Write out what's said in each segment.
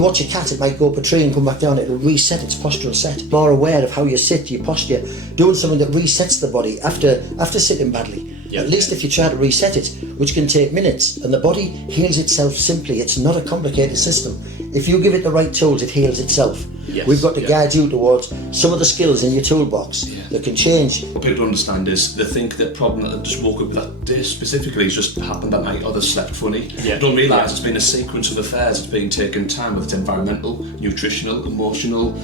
Watch a cat, it might go up a tree and come back down, it'll reset its postural set. More aware of how you sit, your posture, doing something that resets the body after sitting badly. Yep. At least if you try to reset it, which can take minutes, and the body heals itself simply. It's not a complicated system. If you give it the right tools, it heals itself. Yes. We've got to guide you towards some of the skills in your toolbox that can change. What people don't understand is they think the problem that they just woke up with that day specifically has just happened that night, or they slept funny. They don't realise it's been a sequence of affairs. It's been taken time, whether it's environmental, nutritional, emotional,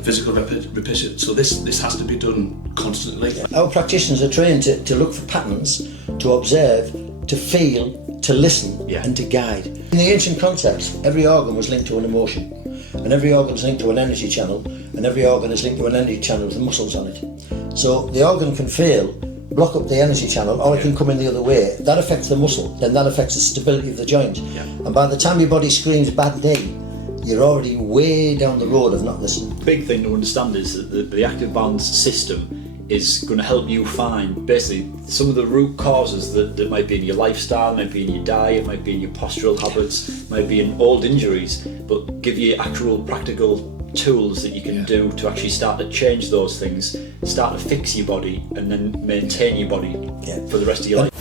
physical repetition. So this has to be done constantly. Our practitioners are trained to look for patterns, to observe, to feel, to listen and to guide. In the ancient concepts, every organ was linked to an emotion, and every organ is linked to an energy channel, and every organ is linked to an energy channel with the muscles on it. So the organ can fail, block up the energy channel, or it can come in the other way. That affects the muscle, then that affects the stability of the joint. And by the time your body screams bad knee, you're already way down the road of not listening. The big thing to understand is that the active balance system is going to help you find basically some of the root causes that might be in your lifestyle, might be in your diet, might be in your postural habits, might be in old injuries, but give you actual practical tools that you can do to actually start to change those things, start to fix your body, and then maintain your body for the rest of your life.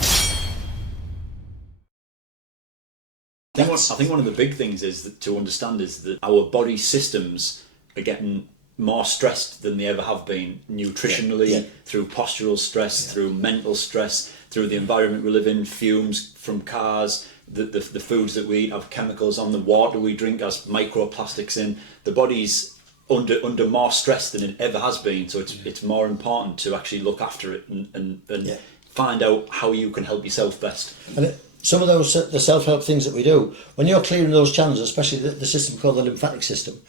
I think one of the big things is to understand is that our body systems are getting more stressed than they ever have been, nutritionally, through postural stress, through mental stress, through the environment we live in, fumes from cars, the foods that we eat have chemicals on, the water we drink has microplastics in. The body's under more stress than it ever has been, so it's more important to actually look after it and find out how you can help yourself best. And some of those the self-help things that we do, when you're clearing those channels, especially the system called the lymphatic system,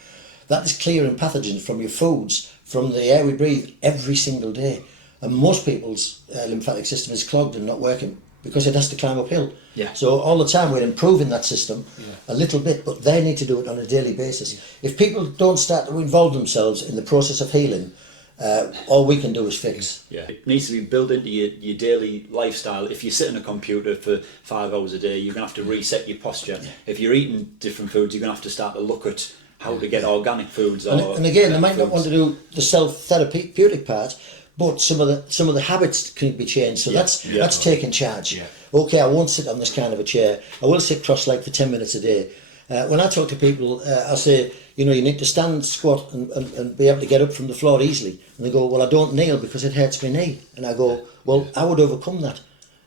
that is clearing pathogens from your foods, from the air we breathe every single day. And most people's lymphatic system is clogged and not working because it has to climb uphill. So all the time we're improving that system a little bit, but they need to do it on a daily basis. If people don't start to involve themselves in the process of healing, all we can do is fix. It needs to be built into your daily lifestyle. If you sit on a computer for 5 hours a day, you're going to have to reset your posture. If you're eating different foods, you're going to have to start to look at how to get organic foods. And again, they might not want to do the self-therapeutic part, but some of the habits can be changed. So that's taking charge. Okay, I won't sit on this kind of a chair. I will sit cross-legged for 10 minutes a day. When I talk to people, I say, you need to stand, squat, and be able to get up from the floor easily. And they go, well, I don't kneel because it hurts my knee. And I go, well, I would overcome that.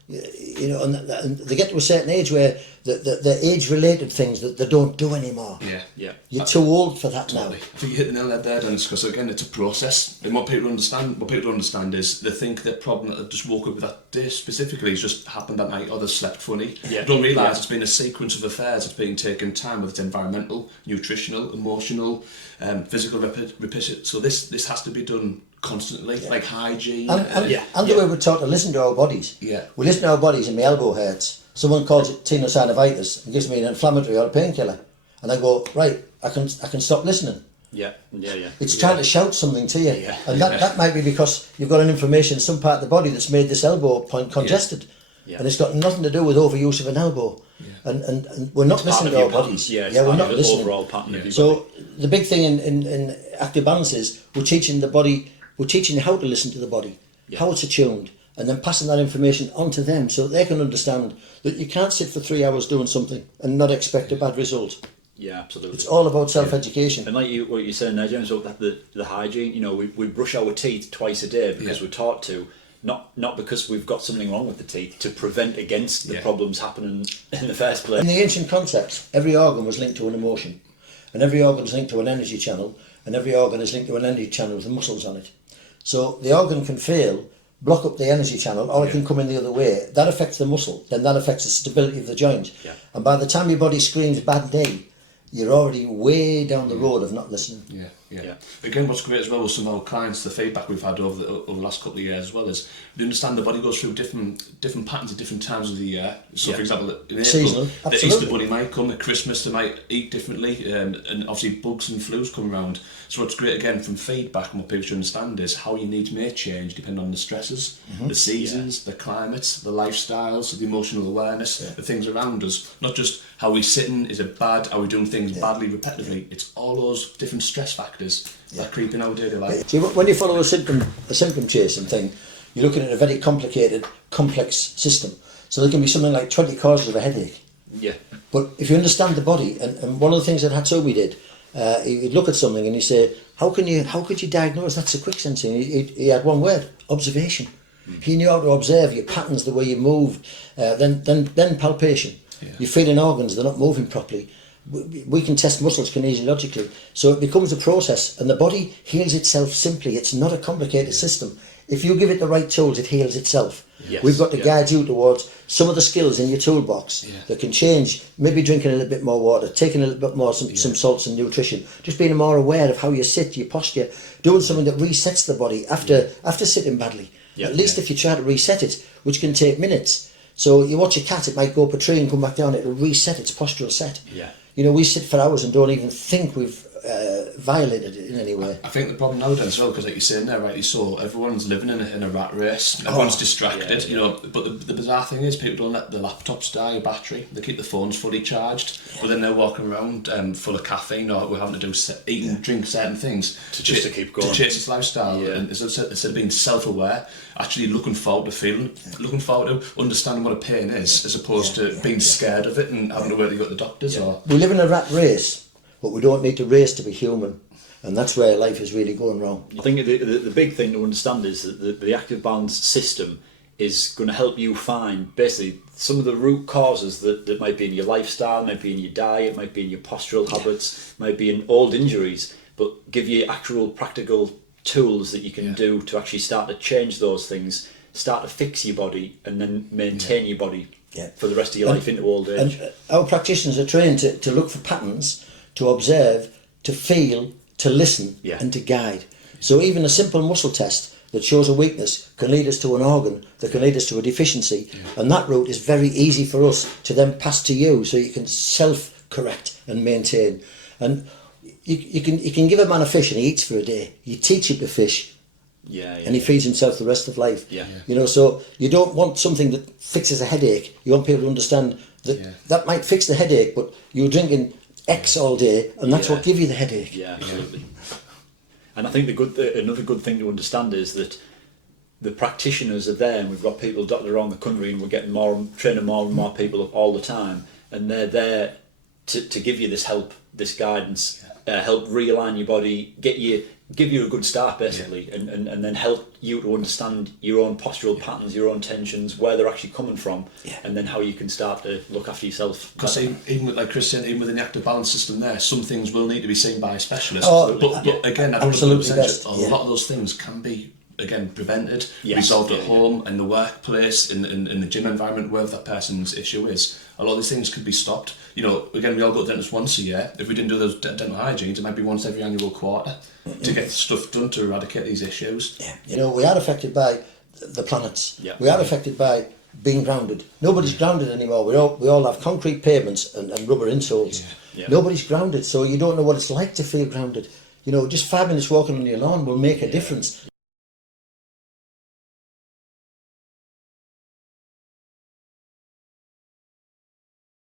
And they get to a certain age where the age-related things that they don't do anymore. You're too old for that now. I think you hit the nail on the head there, Dennis, because again, it's a process. And what people don't understand is they think the problem that they just woke up with that day specifically has just happened that night, or they slept funny. They don't realise it's been a sequence of affairs. It's been taken time, whether it's environmental, nutritional, emotional, physical repetition. So this has to be done constantly, like hygiene. And the way we're taught to listen to our bodies. We listen to our bodies, and my elbow hurts. Someone calls it tenosynovitis and gives me an inflammatory or a painkiller, and I go, right, I can stop listening. It's trying to shout something to you, and that might be because you've got an inflammation in some part of the body that's made this elbow point congested, and it's got nothing to do with overuse of an elbow. And we're not listening to our bodies. We're not listening. Overall pattern of your so the big thing in active balance is we're teaching the body. We're teaching you how to listen to the body, how it's attuned, and then passing that information on to them so that they can understand that you can't sit for 3 hours doing something and not expect a bad result. Absolutely. It's all about self-education. And like what you're saying there, James, about the hygiene, we brush our teeth twice a day because we're taught to, not because we've got something wrong with the teeth, to prevent against the problems happening in the first place. In the ancient concepts, every organ was linked to an emotion, and every organ is linked to an energy channel, and every organ is linked to an energy channel with the muscles on it. So the organ can fail, block up the energy channel, or it can come in the other way. That affects the muscle, then that affects the stability of the joint. And by the time your body screams bad knee, you're already way down the road of not listening. Again, what's great as well with some of our clients, the feedback we've had over the last couple of years as well, is you understand the body goes through different patterns at different times of the year. So, for example, in April, the Easter bunny might come, at Christmas they might eat differently, and obviously bugs and flus come around. So what's great again from feedback and what people should understand is how your needs may change depending on the stresses, the seasons, the climates, the lifestyles, the emotional awareness, the things around us. Not just how we're sitting, is it bad, are we doing things things badly repetitively, it's all those different stress factors that creep in our daily life. See, when you follow a symptom chasing thing, you're looking at a very complicated, complex system. So there can be something like 20 causes of a headache. Yeah. But if you understand the body, and one of the things that Hatsobi did, he'd look at something and he'd say, how could you diagnose that so quick, Sensei? He had one word: observation. He knew how to observe your patterns, the way you moved, then palpation. You're feeling organs, they're not moving properly. We can test muscles kinesiologically. So it becomes a process, and the body heals itself simply. It's not a complicated system. If you give it the right tools, it heals itself. Yes, We've got to guide you towards some of the skills in your toolbox that can change. Maybe drinking a little bit more water, taking a little bit more some salts and nutrition, just being more aware of how you sit, your posture, doing something that resets the body after sitting badly. At least if you try to reset it, which can take minutes. So you watch a cat, it might go up a tree and come back down, it'll reset its postural set. You know, we sit for hours and don't even think we've violated it in any way. I think the problem nowadays as well, because like you're saying there, rightly so, everyone's living in a rat race, everyone's distracted, you know, but the bizarre thing is people don't let the laptops die a battery, they keep the phones fully charged, but then they're walking around full of caffeine, or we're having to eat and drink certain things to keep going, to chase this lifestyle, and instead of being self-aware, actually looking forward to feeling, looking forward to understanding what a pain is, as opposed to being scared of it and having to wait to go to the doctors. Or we live in a rat race, but we don't need to race to be human, and that's where life is really going wrong. I think the big thing to understand is that the active balance system is going to help you find basically some of the root causes that might be in your lifestyle, might be in your diet, might be in your postural habits, might be in old injuries, but give you actual practical tools that you can do to actually start to change those things, start to fix your body, and then maintain your body for the rest of your life into old age. And our practitioners are trained to look for patterns, to observe, to feel, to listen, and to guide. So even a simple muscle test that shows a weakness can lead us to an organ that can lead us to a deficiency, and that route is very easy for us to then pass to you, so you can self-correct and maintain. And you can give a man a fish and he eats for a day. You teach him to fish, and he feeds himself the rest of life. You know, so you don't want something that fixes a headache. You want people to understand that that might fix the headache, but you're drinking X all day, and that's what gives you the headache. Yeah, absolutely. And I think another good thing to understand is that the practitioners are there, and we've got people dotted around the country, and we're getting training more and more people up all the time, and they're there to give you this help, this guidance, help realign your body, give you a good start basically, and then help you to understand your own postural patterns, your own tensions, where they're actually coming from, and then how you can start to look after yourself. Because even with, like Chris said, even within the active balance system there, some things will need to be seen by a specialist. But again, I don't know, a lot of those things can be, again, prevented, resolved at home, in the workplace, in the gym environment, wherever that person's issue is. A lot of these things could be stopped. You know, again, we all go to the dentist once a year. If we didn't do those dental hygienes, it might be once every annual quarter to get stuff done to eradicate these issues. You know, we are affected by the planets. We are affected by being grounded. Nobody's grounded anymore. We all have concrete pavements and rubber insoles. Nobody's grounded, so you don't know what it's like to feel grounded. You know, just 5 minutes walking on your lawn will make a difference.